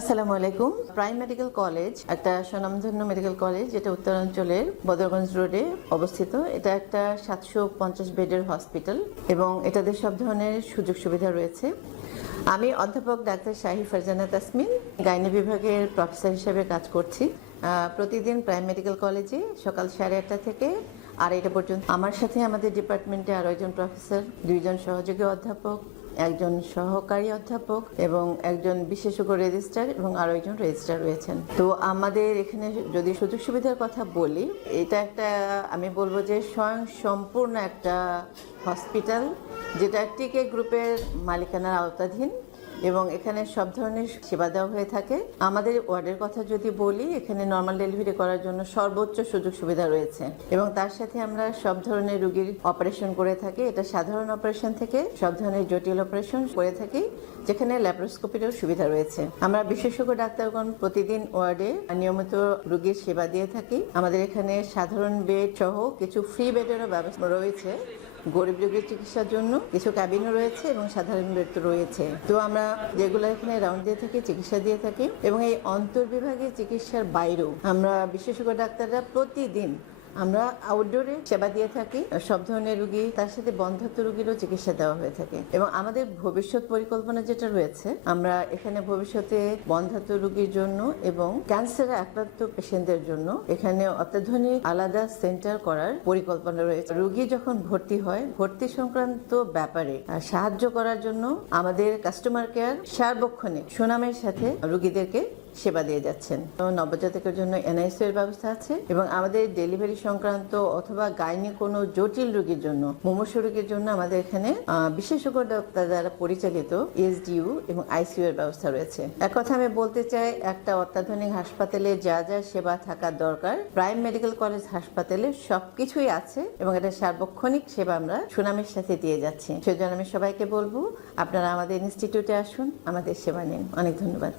আসসালামু আলাইকুম। Prime medical college একটা স্বনামধন্য মেডিকেল কলেজ, যেটা উত্তরাঞ্চলের বদরগঞ্জ রোডে অবস্থিত। এটা একটা 750 বেডের হসপিটাল এবং এটাতে সব ধরনের সুযোগ সুবিধা রয়েছে। আমি অধ্যাপক ডাক্তার শাহী ফারজানা তাসমিন, গাইনি বিভাগের প্রফেসর হিসেবে কাজ করছি। প্রতিদিন প্রাইম মেডিকেল কলেজে সকাল 8:30 থেকে 2:30 পর্যন্ত আমার সাথে আমাদের ডিপার্টমেন্টে আরও একজন প্রফেসর, 2জন সহযোগী অধ্যাপক, একজন সহকারী অধ্যাপক এবং একজন বিশেষজ্ঞ রেজিস্ট্রার এবং আরও একজন রেজিস্ট্রার রয়েছেন। তো আমাদের এখানে যদি সুযোগ সুবিধার কথা বলি, এটা একটা আমি বলবো যে স্বয়ং সম্পূর্ণ একটা হসপিটাল, যেটা টিকে গ্রুপের মালিকানার আওতাধীন এবং এখানে সব ধরনের সেবা দেওয়া হয়ে থাকে। আমাদের ওয়ার্ডের কথা যদি বলি, এখানে নর্মাল ডেলিভারি করার জন্য সর্বোচ্চ সুযোগ সুবিধা রয়েছে এবং তার সাথে আমরা সব ধরনের রোগীর অপারেশন করে থাকি। এটা সাধারণ অপারেশন থেকে সব ধরনের জটিল অপারেশন করে থাকি, যেখানে ল্যাপারোস্কোপিরও সুবিধা রয়েছে। আমরা বিশেষজ্ঞ ডাক্তারগণ প্রতিদিন ওয়ার্ডে নিয়মিত রোগীর সেবা দিয়ে থাকি। আমাদের এখানে সাধারণ বেড সহ কিছু ফ্রি বেডেরও ব্যবস্থা রয়েছে। গরিব রোগীর চিকিৎসার জন্য কিছু ক্যাবিনও রয়েছে এবং সাধারণ বেড তো রয়েছে। তো আমরা যেগুলো এখানে রাউন্ড দিয়ে থাকি, চিকিৎসা দিয়ে থাকি এবং এই অন্তর্বিভাগীয় চিকিৎসার বাইরেও আমরা বিশেষজ্ঞ ডাক্তাররা প্রতিদিন আমরা আউটডোরে সেবা দিয়ে থাকি। সব ধরনের রোগী, তার সাথে বন্ধ্যাত্ব রোগীরও চিকিৎসা দেওয়া হয়ে থাকে এবং আমাদের ভবিষ্যৎ পরিকল্পনা যেটা রয়েছে, আমরা এখানে ভবিষ্যতে বন্ধ্যাত্ব রোগীর জন্য এবং ক্যান্সারে আক্রান্ত পেশেন্টদের জন্য এখানে অত্যাধুনিক আলাদা সেন্টার করার পরিকল্পনা রয়েছে। রোগী যখন ভর্তি হয়, ভর্তি সংক্রান্ত ব্যাপারে সাহায্য করার জন্য আমাদের কাস্টমার কেয়ার সার্বক্ষণিক সুনামের সাথে রোগীদেরকে সেবা দিয়ে যাচ্ছেন। নবজাতকের জন্য এনআইসিইউ এর ব্যবস্থা আছে এবং আমাদের ডেলিভারি সংক্রান্ত অথবা গাইনি কোনো জটিল রোগীর জন্য, মুমূর্ষু রোগীর জন্য আমাদের এখানে বিশেষজ্ঞ ডাক্তার দ্বারা পরিচালিত এসডিইউ এবং আইসিইউ এর ব্যবস্থা রয়েছে। এক কথা আমি বলতে চাই, একটা অত্যাধুনিক হাসপাতালে যা যা সেবা থাকার দরকার, প্রাইম মেডিকেল কলেজ হাসপাতালে সবকিছুই আছে এবং এটা সার্বক্ষণিক সেবা আমরা সুনামের সাথে দিয়ে যাচ্ছি। সেজন্য আমি সবাইকে বলবো, আপনারা আমাদের ইনস্টিটিউটে আসুন, আমাদের সেবা নিন। অনেক ধন্যবাদ।